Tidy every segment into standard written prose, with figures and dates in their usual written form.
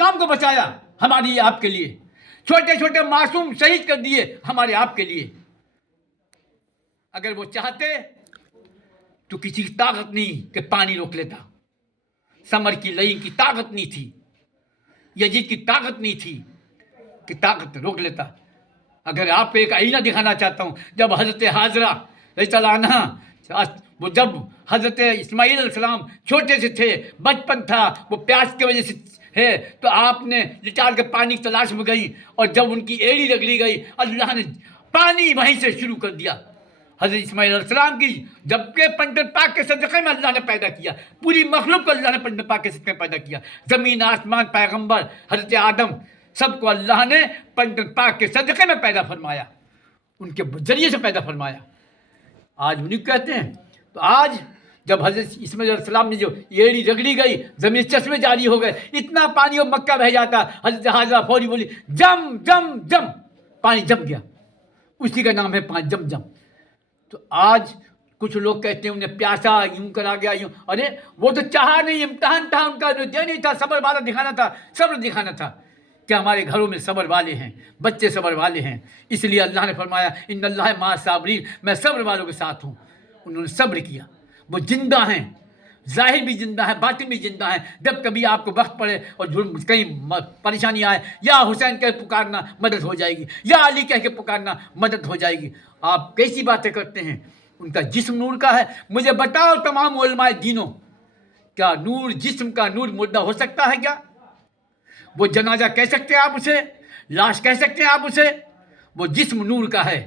इस्लाम को बचाया हमारे आपके लिए, छोटे छोटे मासूम शहीद कर दिए हमारे आपके लिए। अगर वो चाहते तो किसी की ताकत नहीं कि पानी रोक लेता, समर की लई की ताकत नहीं थी, यजीद की ताकत नहीं थी कि ताकत रोक लेता। अगर आपको एक आईना दिखाना चाहता हूँ, जब हज़रत हाजरा रज़ियल्लाहु अन्हा, वो जब हज़रत इस्माईल अलैहिस्सलाम छोटे से थे, बचपन था, वो प्यास की वजह से है, तो आपने लिटाल के पानी की तलाश में गई, और जब उनकी एड़ी रगड़ी गई, अल्लाह ने पानी वहीं से शुरू कर दिया। हज़रत इस्माईल अलैहिस्सलाम की जबकि पंजर पाक के सदक़े में अल्लाह ने पैदा किया, पूरी मखलूक को अल्लाह ने पंजर पाक के सदक़े में पैदा किया, ज़मीन आसमान पैगम्बर हज़रत आदम सबको अल्लाह ने पंजर पाक के सदक़े में पैदा फरमाया, उनके ज़रिए से पैदा फरमाया। आज उन्हीं को कहते हैं। तो आज जब हज़रत इस्माईल अलैहिस्सलाम ने जो एड़ी रगड़ी गई, ज़मीन चश्मे जारी हो गए, इतना पानी और मक्का बह जाता, हज़रत हाजरा फौरी बोली जम जम जम, पानी जम गया, उसी का नाम है पानी जम जम। तो आज कुछ लोग कहते हैं उन्हें प्यासा, यूं करा गया, यूं, अरे वो तो चाहा नहीं, इम्तहान था उनका, जो नहीं था, सब्र वाला दिखाना था, सब्र दिखाना था कि हमारे घरों में सब्र वाले हैं, बच्चे सब्र वाले हैं, इसलिए अल्लाह ने फरमाया इन्नल्लाह मअ साबिरीन, मैं सब्र वालों के साथ हूँ। उन्होंने सब्र किया, वो जिंदा हैं, ज़ाहिर भी जिंदा है, बातिन भी जिंदा है। जब कभी आपको वक्त पड़े और कहीं परेशानी आए, या हुसैन कह पुकारना मदद हो जाएगी, या अली कह के पुकारना मदद हो जाएगी। आप कैसी बातें करते हैं, उनका जिस्म नूर का है। मुझे बताओ तमाम उलमाए दीनों, क्या नूर जिस्म का नूर मुर्दा हो सकता है क्या? वो जनाजा कह सकते हैं आप उसे, लाश कह सकते हैं आप उसे? वो जिस्म नूर का है,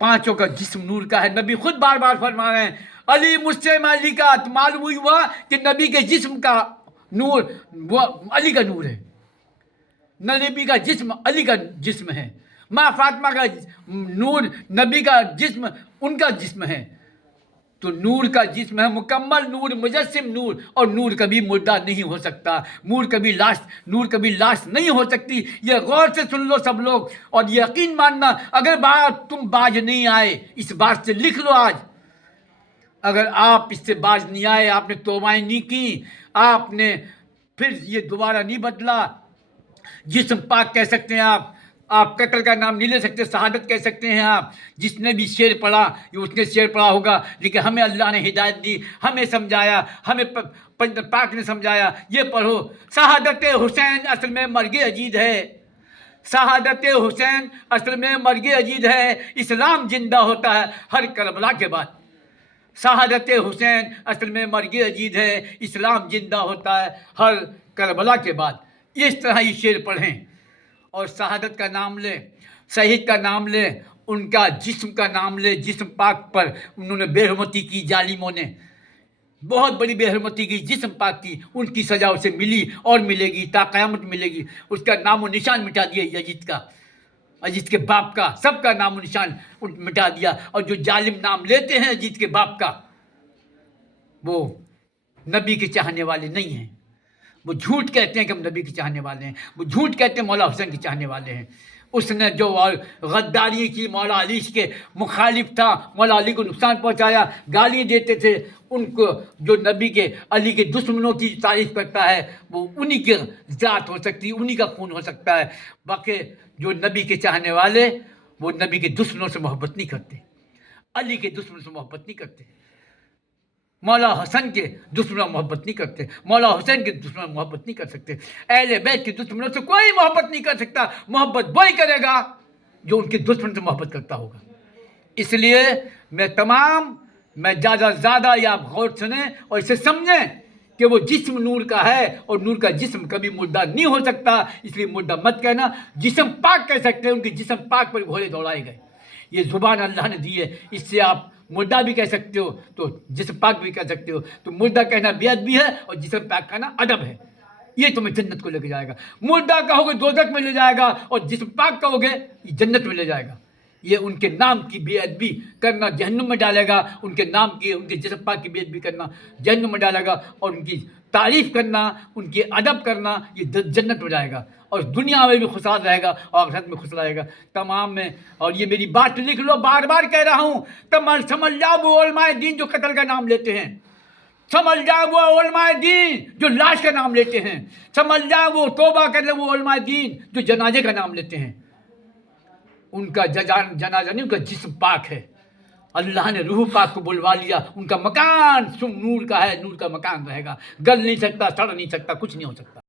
पांचों का जिस्म नूर का है। नबी खुद बार बार फरमा रहे हैं अली मुझसे अली का, तो मालूम हुआ कि नबी के जिस्म का नूर वो अली का नूर है, नबी का जिस्म अली का जिस्म है, माँ फातिमा का नूर नबी का जिस्म उनका जिस्म है। तो नूर का जिस्म है, मुकम्मल नूर, मुजस्सिम नूर, और नूर कभी मुर्दा नहीं हो सकता, नूर कभी लाश नहीं हो सकती। ये गौर से सुन लो सब लोग, और यकीन मानना, अगर बात तुम बाज नहीं आए, इस बात से लिख लो आज, अगर आप इससे बाज नहीं आए, आपने तौबाएं नहीं की, आपने फिर ये दोबारा नहीं बदला, जिस्म पाक कह सकते हैं आप कत्ल का नाम नहीं ले सकते, शहादत कह सकते हैं आप। जिसने भी शेर पढ़ा ये उसने शेर पढ़ा होगा, लेकिन हमें अल्लाह ने हिदायत दी, हमें समझाया, हमें पाक ने समझाया, ये पढ़ो शहादत हुसैन असल में मर्गे अजीद है, शहादत हुसैन असल में मर्गे अजीद है, इस्लाम जिंदा होता है हर करबला के बाद। शहादत हुसैन असल में मर्गे अजीद है, इस्लाम जिंदा होता है हर करबला के बाद। इस तरह ये शेर पढ़ें और शहादत का नाम ले, शहीद का नाम ले, उनका जिस्म का नाम ले। जिस्म पाक पर उन्होंने बेहरमती की, जालिमों ने बहुत बड़ी बेहरमती की, जिस्म पाक की, उनकी सजा उसे मिली और मिलेगी, ता क़यामत मिलेगी। उसका नामो निशान मिटा दिया यजीद का, यजीद के बाप का, सबका नामो निशान मिटा दिया। और जो जालिम नाम लेते हैं यजीद के बाप का, वो नबी के चाहने वाले नहीं हैं, वो झूठ कहते हैं कि हम नबी के चाहने वाले हैं, वो झूठ कहते हैं मौला हुसैन के चाहने वाले हैं। उसने जो गद्दारी की, मौला अली के मुखालिफ था, मौला अली को नुकसान पहुंचाया, गाली देते थे उनको, जो नबी के अली के दुश्मनों की तारीफ करता है, वो उन्हीं की ज़ात हो सकती है, उन्हीं का खून हो सकता है। बाकी जो नबी के चाहने वाले, वो नबी के दुश्मनों से मोहब्बत नहीं करते, अली के दुश्मनों से मोहब्बत नहीं करते, मौला हसन के दुश्मनों मोहब्बत नहीं करते, मौला हुसैन के दुश्मनों मोहब्बत नहीं कर सकते, अहले बैत के दुश्मनों से कोई मोहब्बत नहीं कर सकता। मोहब्बत वही करेगा जो उनके दुश्मन से मोहब्बत करता होगा। इसलिए मैं ज़्यादा या आप गौर सुने और इसे समझें कि वो जिस्म नूर का है, और नूर का जिस्म कभी मुर्दा नहीं हो सकता। इसलिए मुर्दा मत कहना, जिस्म पाक कह सकते हैं, उनके जिस्म पाक पर घोड़े दौड़ाए गए, ये ज़ुबान अल्लाह ने दी है। इससे आप मुर्दा भी कह सकते हो, तो जिस्म पाक भी कह सकते हो। तो मुर्दा कहना बेअदबी है और जिस्म पाक कहना अदब है। ये तुम्हें जन्नत को लेके जाएगा। मुर्दा कहोगे दोज़ख में ले जाएगा, और जिस्म पाक कहोगे ये जन्नत में ले जाएगा। ये उनके नाम की बेअदबी करना जहन्नुम में डालेगा, उनके नाम की, उनके जिस्म पाक की बेअदबी करना जहन्नुम में डालेगा, और उनकी तारीफ़ करना, उनकी अदब करना, ये जन्नत में जाएगा, और दुनिया में भी खुशहाल रहेगा और आखिरत में खुश रहेगा तमाम में। और ये मेरी बात लिख लो, बार बार कह रहा हूँ, तमाम समझ जाओ वो उलमाए दीन जो कत्ल का नाम लेते हैं, समझ जाए वो उलमाए दीन जो लाश का नाम लेते हैं, समझ जाए वो तौबा कर ले वो उलमाए दीन जो जनाजे का नाम लेते हैं। उनका जनाजा नहीं, उनका जिस्म पाक है। अल्लाह ने रूह पाक को बुलवा लिया, उनका मकान नूर का है, नूर का मकान रहेगा, गल नहीं सकता, सड़ नहीं सकता, कुछ नहीं हो सकता।